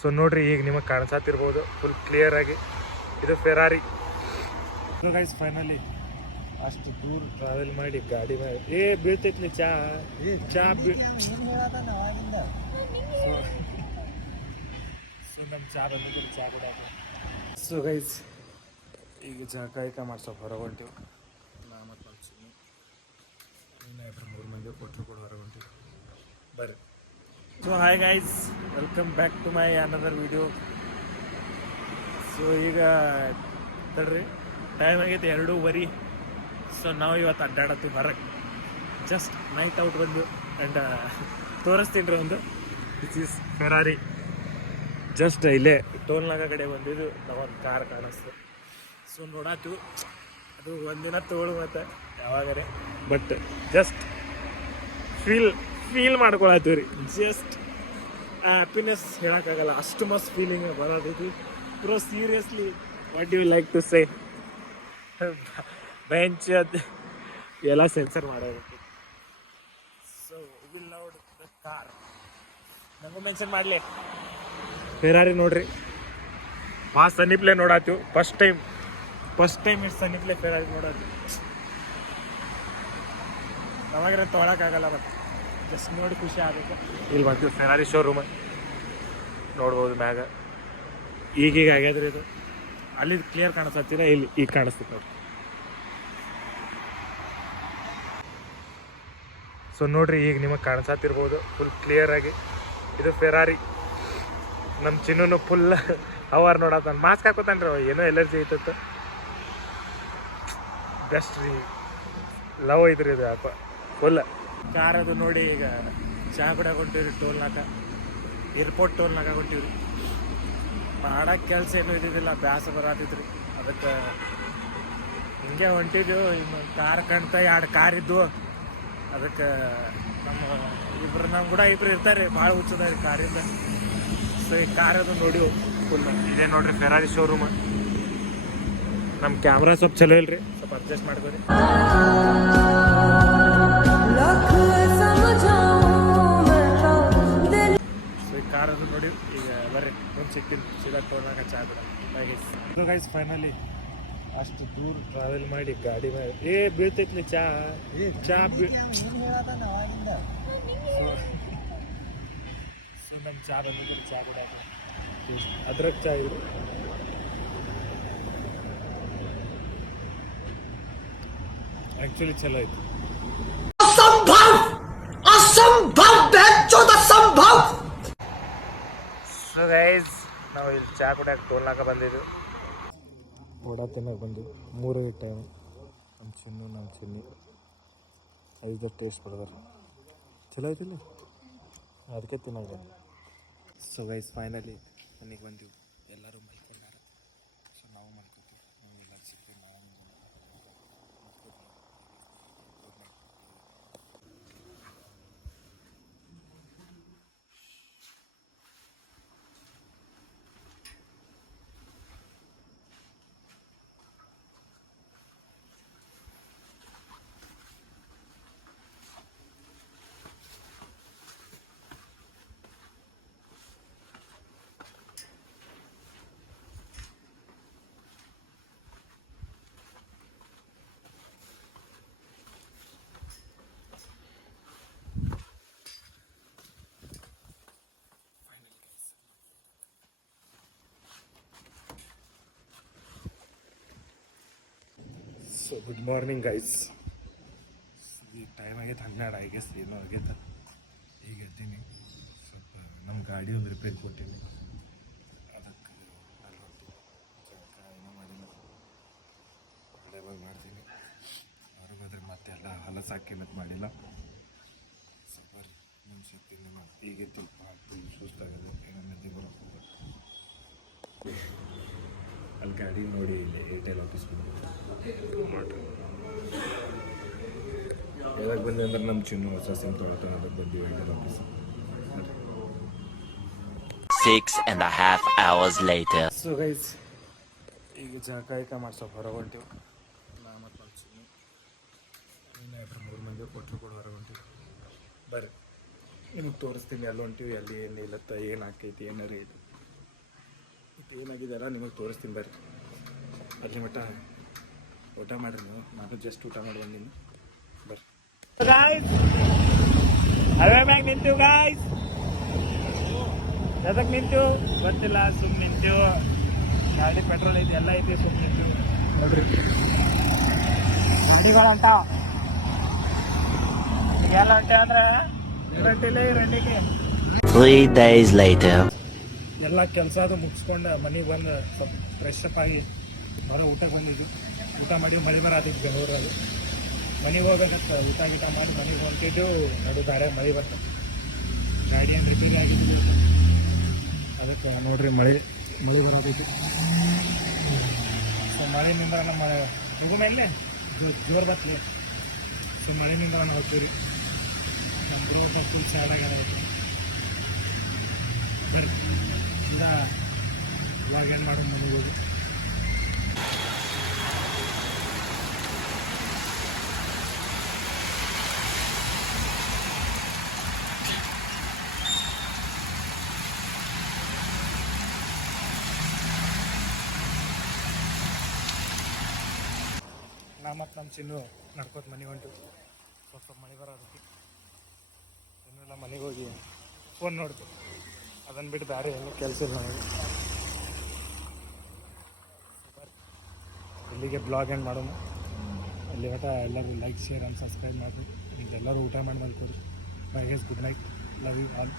So ನೋಡ್ರಿ, ಈಗ ನಿಮಗೆ ಕಾಣಿಸತ್ತಿರ್ಬೋದು ಫುಲ್ ಕ್ಲಿಯರ್ ಆಗಿ. ಇದು ಫೆರಾರಿ. ಸೊ ಗೈಸ್, ಫೈನಲಿ ಅಷ್ಟು ದೂರ ಟ್ರಾವೆಲ್ ಮಾಡಿ ಗಾಡಿ ಮೇಲೆ ಬೀಳ್ತೈತ್ಲಿ ಚಾ ಸೊ ನಮ್ಮ ಚಾ ಬಂದಿದ್ದು ಚಾ ಕೂಡ. ಸೊ ಗೈಸ್, ಈಗ ಚಾ ಮಾಡ್ಸೋಕೆ ಹೊರಗೆ ಹೊಂಟಿವಿ. ನಾ ಮತ್ತು ನಮ್ಮ ಚಿನ್ನಿ ಇನ್ನು 2-3 ಮಂದಿ ಕೊಟ್ಟರು ಕೂಡ ಹೊರಗೆ ಹೊಂಟಿವಿ. ಬರ್ರಿ. So hi guys, welcome back to my another video. So ಈಗ ತಡ್ರಿ, ಟೈಮ್ ಆಗೈತೆ 2:15. ಸೊ ನಾವು ಇವತ್ತು ಅಡ್ಡಾಡತ್ತೀವಿ ಹೊರಗೆ. ಜಸ್ಟ್ ನೈಟ್ ಔಟ್ ಬಂದು ಆ್ಯಂಡ್ ತೋರಿಸ್ತೀನಿ ರೀ ಒಂದು. This is Ferrari. ಜಸ್ಟ್ ಇಲ್ಲೇ ಟೋಲ್ನಾಗ ಕಡೆ ಬಂದಿದ್ದು ನಾವೊಂದು ಕಾರ್ ಕಾಣಿಸ್ತು. ಸೊ ನೋಡಾತೀವಿ, ಅದು ಒಂದಿನ ತೋಳು ಮತ್ತು ಯಾವಾಗರೆ, ಬಟ್ ಜಸ್ಟ್ ಫೀಲ್ ಮಾಡ್ಕೊಳತ್ತೀವಿ ರೀ. ಜಸ್ಟ್ ಹ್ಯಾಪಿನೆಸ್ ಹೇಳೋಕ್ಕಾಗಲ್ಲ, ಅಷ್ಟು ಮಸ್ತ್ ಫೀಲಿಂಗ್ ಬರೋದೈತಿ. Bro seriously, what you like to say? Bench ಅದು ಎಲ್ಲ ಸೆನ್ಸರ್ ಮಾಡೋದಕ್ಕೆ. So will loud the car. ನನಗೂ ಮೆನ್ಷನ್ ಮಾಡಲಿ. ಫೆರಾರಿ ನೋಡ್ರಿ, ಭಾಳ ಸನಿಪ್ಲೆ ನೋಡಾತೀವಿ. ಫಸ್ಟ್ ಟೈಮ್ ಇಷ್ಟು ಸನಿಪ್ಲೆ ಫೆರಾರಿ ನೋಡೋದು. ಅವಾಗ್ರೆ ತೊಗೊಳಕ್ಕಾಗಲ್ಲ, ಮತ್ತು ಜಸ್ಟ್ ನೋಡಿ ಖುಷಿ ಆಗಬೇಕು. ಇಲ್ಲಿ ಬರ್ತೀವಿ ಫೆರಾರಿ ಶೋರೂಮ್ ನೋಡ್ಬೋದು ಮ್ಯಾಗ. ಈಗೀಗ ಆಗ್ಯಾದ್ರಿ ಇದು. ಅಲ್ಲಿ ಕ್ಲಿಯರ್ ಕಾಣಿಸ್ತೀರ, ಇಲ್ಲಿ ಈಗ ಕಾಣಿಸ್ತೈತೆ ನೋಡಿ. ಸೊ ನೋಡ್ರಿ, ಈಗ ನಿಮಗೆ ಕಾಣಿಸತ್ತಿರ್ಬೋದು ಫುಲ್ ಕ್ಲಿಯರ್ ಆಗಿ. ಇದು ಫೆರಾರಿ. ನಮ್ಮ ಚಿನ್ನೂ ಫುಲ್ ಹವಾರ್ ನೋಡತ್ತಾನ. ಮಾಸ್ಕ್ ಹಾಕೋತಾನ್ರಿ, ಏನೋ ಎಲರ್ಜಿ ಐತತ್ತ. ಬೆಸ್ಟ್ ರೀ, ಲವ್ ಐತ್ರಿ ಇದು ಯಾಪ ಫುಲ್. ಕಾರ್ ಅದು ನೋಡಿ, ಈಗ ಚಹಾ ಕುಡಿಯಾಕ ಹೊಂಟಿವ್ರಿ ಟೋಲ್ನಾಗ, ಏರ್ಪೋರ್ಟ್ ಟೋಲ್ನಾಗ ಹೊಂಟಿವ್ರಿ. ಮಾಡಕ್ಕೆ ಕೆಲಸ ಏನೂ ಇದ್ದಿದ್ದಿಲ್ಲ, ಬ್ಯಾಸ ಬರತ್ತಿದ್ರಿ. ಅದಕ್ಕೆ ಹಿಂಗೆ ಹೊಂಟಿದ್ವು. ಇನ್ನು ಕಾರ್ ಕಾಣ್ತ 2 ಕಾರ್ ಇದ್ವು. ಅದಕ್ಕೆ ನಮ್ಮ ಕೂಡ ಇಬ್ರು ಇರ್ತಾರೆ, ಭಾಳ ಹುಚ್ಚದಾರಿ ಕಾರಿಂದ. ಸೊ ಈ ಕಾರ್ ಅದು ನೋಡಿ ಫುಲ್ ಇದೇ ನೋಡ್ರಿ ಫೆರಾರಿ ಶೋರೂಮ್. ನಮ್ಮ ಕ್ಯಾಮ್ರಾ ಸ್ವಲ್ಪ ಚಲೋ ಇಲ್ರಿ, ಸ್ವಲ್ಪ ಅಡ್ಜಸ್ಟ್ ಮಾಡ್ಕೊರಿ. ಸೊ ಈ ಕಾರ್ ಅದು ನೋಡಿ. ಈಗ ಬರ್ರಿ, ಮುಂದೆ ಸಿಗ್ತೀನಿ ಸೀದಾ ಟೋಲ್ನಾಗ ಚಾ ಕೂಡ. ಗೈಸ್, ಫೈನಲಿ ಅಷ್ಟು ದೂರ ಟ್ರಾವೆಲ್ ಮಾಡಿ ಗಾಡಿ ಮೇಲೆ ಬೀಳ್ತೈತ್ಲಿ ಚಾ ಸೊ ನಮ್ಮ ಚಾ ಬಂದಿದ್ದು ಚಾ ಕೂಡ. ಅದ್ರಾಗ ಚಾ ಇದು ಆ್ಯಕ್ಚುಲಿ ಚಲೋ ಐತಿ. ಸೊ ಗೈಸ್, ನಾವು ಇಲ್ಲಿ ಚಾ ಕುಡಿಯಾಕ ಟೋಲ್ನಾಗ ಬಂದಿದ್ದು. ವಡ ತಿನ್ನಕ್ಕೆ ಬಂದು 3 ಟೈಮ್. ನಮ್ಮ ಚಿನ್ನಿ 5 ಟೇಸ್ಟ್ ಪಡೆದಾರ. ಚಲೋ ಐತಿಲ್ಲ, ಅದಕ್ಕೆ ತಿನ್ನಕ್ಕೆ ಬಂದು. ಸೊ ಗೈಸ್, ಫೈನಲಿ ಮನೆಗೆ ಬಂದೀವಿ. ಎಲ್ಲರೂ ಮಲ್ಕೊಂಡಾರ. ಸೊ ನಾವು ಮಲ್ಕೋತೀವಿ. ನಾವು ಎಲ್ಲ ಸಿಗ್ತೀವಿ. ನಾವು ಸೊ ಗುಡ್ ಮಾರ್ನಿಂಗ್ ಗೈಸ್. ಈ ಟೈಮ್ ಆಗೈತೆ 12 ಆಗೈತೆ, ಏನೋ ಆಗೈತೆ. ಈಗ ಎದ್ದೀನಿ. ಸ್ವಲ್ಪ ನಮ್ಮ ಗಾಡಿ ಒಂದು ರಿಪೇರಿ ಕೊಟ್ಟೀನಿ. ಅದಕ್ಕೆ ಏನೋ ಮಾಡಿಲ್ಲ, ಹೊರಗಡೆ ಹೋಗಿ ಮಾಡ್ತೀನಿ. ಹೊರಗೆ ಹೋದ್ರೆ ಮತ್ತೆಲ್ಲ ಹೊಲಸು ಹಾಕಿ ಮತ್ತೆ ಮಾಡಿಲ್ಲ. ಸೊ ಬರ್ರಿ, ನಮ್ಮ ಶಕ್ತಿ ಈಗ ಸ್ವಲ್ಪ ಸುಸ್ತಾಗದೆ, ಏನೋ ನಿದ್ದೆ ಬರೋಕೆ ಹೋಗ್ಬೇಕು. ಅಲ್ಲಿ ಗಾಡಿ ನೋಡಿ, ಇಲ್ಲಿ ಏರ್ಟೆಲ್ ಆಫೀಸ್ ಬಂದು ಯಾವಾಗ ಬಂದೆ ಅಂದ್ರೆ ನಮ್ಮ ಚಿನ್ನು ಹೊಸ ಸಿಮ್ ತೊಗೊಳ್ತಾನೆ. ಅದಕ್ಕೆ ಬಂದು Airtel office. 6.5 hours later. So guys, ಈಗ ಚಹಾ ಮಾಡ್ಸೋಕೆ ಹೊರಗೆ ಹೊಂಟಿವಿ. ನಾ ಮತ್ತು ನಮ್ಮ ಚಿನ್ನು ಇನ್ನು 2-3 ಮಂದಿ ಕೊಟ್ಟರು ಕೂಡ ಹೊರಗೆ ಹೊಂಟಿವಿ. ಬರ್ರಿ, ನಿಮ್ಗೆ ತೋರಿಸ್ತೀನಿ ಎಲ್ಲಿ ಹೊಂಟಿವಿ, ಎಲ್ಲಿ ಏನು ಇಲ್ಲತ್ತ, ಏನು ಹಾಕೈತಿ, ಏನಾರ ಇದು ಏನಾಗಿದೆಯಲ್ಲ ನಿಮಗೆ ತೋರಿಸ್ತೀನಿ ಬರ್ರಿ. ಅಲ್ಲಿ ಮಟ್ಟ ಊಟ ಮಾಡಿರಿ ನೀವು, ನಾನು ಜಸ್ಟ್ ಊಟ ಮಾಡಿ ಬಂದೀನಿ. ಬರ್ರಿ ಗಾಯ್ಸ್, ಹೈವೇ ಮ್ಯಾಗ ನಿಂತು ಗಾಯ್ಸ್. ಎದಕ್ಕೆ ನಿಂತು ಗೊತ್ತಿಲ್ಲ, ಸುಮ್ಮನೆ ನಿಂತು. ಗಾಡಿ ಪೆಟ್ರೋಲ್ ಐತಿ, ಎಲ್ಲ ಐತಿ, ಸುಮ್ಮನೆ ನಿಂತು ನೋಡ್ರಿ. ಮಂಡಿಗಳು ಹೊಂಟ ಎಲ್ಲ ಹೊಂಟೆ ಅಂದ್ರೆ ಇರಟ್ಟಿಲ್ಲ ರೆಡ್ಡಿಗೆ. 3 days later. ಎಲ್ಲ ಕೆಲಸ ಅದು ಮುಗಿಸ್ಕೊಂಡು ಮನೆಗೆ ಬಂದು ಸ್ವಲ್ಪ ಫ್ರೆಶ್ ಅಪ್ ಆಗಿ ಹೊರ ಊಟಕ್ಕೆ ಬಂದಿದ್ವಿ. ಊಟ ಮಾಡಿ ಮಳೆ ಬರತ್ತಿದ್ದು ಬೆಂಗಳೂರಲ್ಲಿ. ಮನೆಗೆ ಹೋಗ್ಬೇಕಂತ ಊಟ ಗೀಟ ಮಾಡಿ ಮನೆಗೆ ಹೊಂಟಿದ್ದು. ನಡು ದಾರ್ಯಾಗ ಮಳೆ ಬಂತು. ಗಾಡಿ ಏನು ರಿಪೇರಿ ಆಗಿದ್ದು ಅದಕ್ಕೆ ನೋಡ್ರಿ ಮಳೆ ಬರತೈತಿ. ಸೊ ಮಳೆಯಿಂದ ನಮ್ಮ ಹೋಗೋ ಮೇಲೆ ಜೋರು ಬರ್ತದೆ. ಸೊ ಮಳೆಯಿಂದ ನಾನು ಹೋಗ್ತೀವಿ. ನಮ್ಮ ಬ್ರೋ ಫುಲ್ ಚಾಲಾಗ್ಯದ. ಬರ್ರಿ ಇಲ್ಲ ಇವಾಗ ಏನು ಮಾಡೋದು, ಮನೆಗೆ ಹೋಗಿ. ನಾ ಮತ್ತು ನಮ್ಮ ಚಿನ್ನು ನಡ್ಕೋತ ಮನೆಗೆ ಹೊಂಟು. ಸ್ವಲ್ಪ ಮಳೆ ಬರೋದಕ್ಕೆ ಇನ್ನೆಲ್ಲ ಮನೆಗೆ ಹೋಗಿ ಫೋನ್ ನೋಡ್ತೀವಿ. ಅದನ್ನು ಬಿಟ್ಟು ಬೇರೆ ಏನೂ ಕೆಲಸ ಇಲ್ಲ ನನಗೆ. ಇಲ್ಲಿಗೆ ಬ್ಲಾಗ್ ಏನು ಮಾಡೋಣ. ಇಲ್ಲಿ ಮಟ್ಟ ಎಲ್ಲರೂ ಲೈಕ್, ಶೇರ್ ಆ್ಯಂಡ್ ಸಬ್ಸ್ಕ್ರೈಬ್ ಮಾಡಿ. ಎಲ್ಲರೂ ಊಟ ಮಾಡಿ ಮಲ್ಕೋರಿ. Bye guys, good night, love you all.